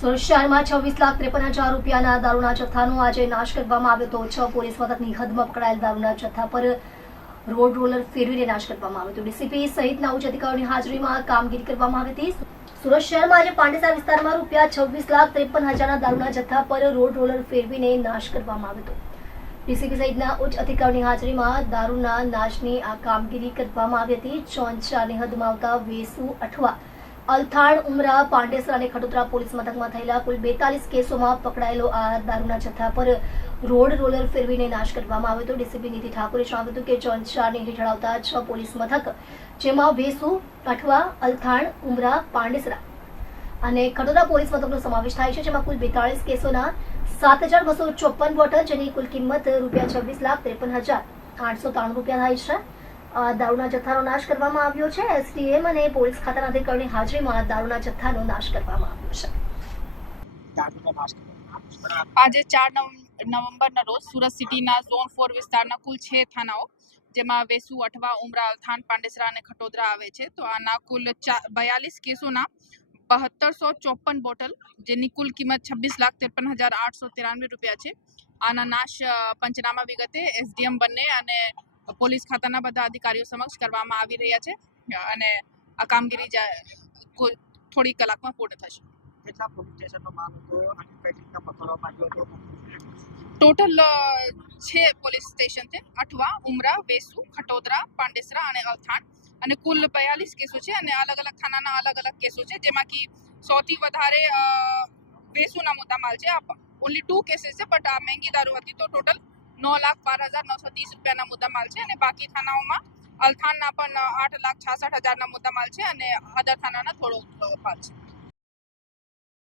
સુરત શહેરમાં છવ્વીસ લાખ ત્રેપન હજાર રૂપિયાના દારૂના જથ્થાનો આજે નાશ કરવામાં આવ્યો હતો. છ પોલીસ મથકની હદમાં પકડાયેલ દારૂના જથ્થા પર રોડ રોલર ફેરવીને નાશ કરવામાં આવ્યો હતો. ડીસીપી સહિતના ઉચ્ચ અધિકારીઓની હાજરીમાં કામગીરી કરવામાં આવી હતી. સુરત શહેરમાં આજે પાંડેસરા વિસ્તારમાં રૂપિયા છવ્વીસ લાખ ત્રેપન હજારના દારૂના જથ્થા પર રોડ રોલર ફેરવીને નાશ કરવામાં આવ્યો હતો. ડીસીપી સહિતના ઉચ્ચ અધિકારીઓની હાજરીમાં દારૂના નાશની આ કામગીરી કરવામાં આવી હતી. ચોંચાની હદમાં આવતા વેસુ અઠવા અલથાણ, ઉમરા, પાંડેસરા અને ખડોદરા પોલીસ મથકમાં થયેલા કુલ બેતાલીસ કેસોમાં પકડાયેલો આ દારૂના જથ્થા પર રોડ રોલર ફેરવીને નાશ કરવામાં આવ્યો હતો. ડીસીપી નીતિ ઠાકોરે જણાવ્યું હતું કે ચોંચાની હેઠળ આવતા છ પોલીસ મથક, જેમાં વેસુ અઠવા અલથાણ, ઉમરા, પાંડેસરા અને ખડોદરા પોલીસ મથકનો સમાવેશ થાય છે, જેમાં કુલ બેતાળીસ કેસોના સાત હજાર બસો ચોપન બોટલ, જેની કુલ કિંમત રૂપિયા છવ્વીસ લાખ ત્રેપન હજાર આઠસો ત્રાણું રૂપિયા થાય છે. દારૂના જથ્થાનો નાશ કરવામાં આવ્યો છે. એસટીએમ અને પોલીસ ખાતાના અધિકારીની હાજરીમાં દારૂના જથ્થાનો નાશ કરવામાં આવ્યો છે. આજે ચાર નવ નવેમ્બરના રોજ સુરત સિટીના ઝોન ફોર વિસ્તારના કુલ છ થાનાઓ જેમાં વેસુ અઠવા ઉમરા અલથાણ પાંડેસરા અને ખટોદરા આવે છે. તો આના કુલ બયાલીસ કેસોના બહત્તરસો ચોપન બોટલ જેની કુલ કિંમત છવ્વીસ લાખ ત્રેપન હજાર આઠસો ત્રાણવે રૂપિયા છે. આના નાશ પંચનામા વિગતે એસડીએમ બંને અને પોલીસ ખાતાના બધા અધિકારીઓ સમક્ષ કરવામાં આવી રહ્યા છે. અને આ કામગીરી થોડી કલાકમાં પૂર્ણ થશે. ટોટલ છે પોલીસ સ્ટેશન છે. અઠવા ઉમરા વેસુ ખટોદરા પાંડેસરા અને અલથાણ અને કુલ બયાલીસ કેસો છે અને અલગ અલગ થાનાના અલગ અલગ કેસો છે. જેમાંથી સૌથી વધારે વેસુના મુદ્દામાલ છે. ઓનલી ટુ કેસીસ છે બટ આ મહેંગી દારૂ હતી તો ટોટલ નવ લાખ બાર હજાર નવસો ત્રીસ રૂપિયાના મુદ્દામાલ છે અને બાકી થાનાઓમાં અલથાણના પણ આઠ લાખ છાસઠ હજારના મુદ્દામાલ છે અને અદર થાનાના થોડો માલ છે.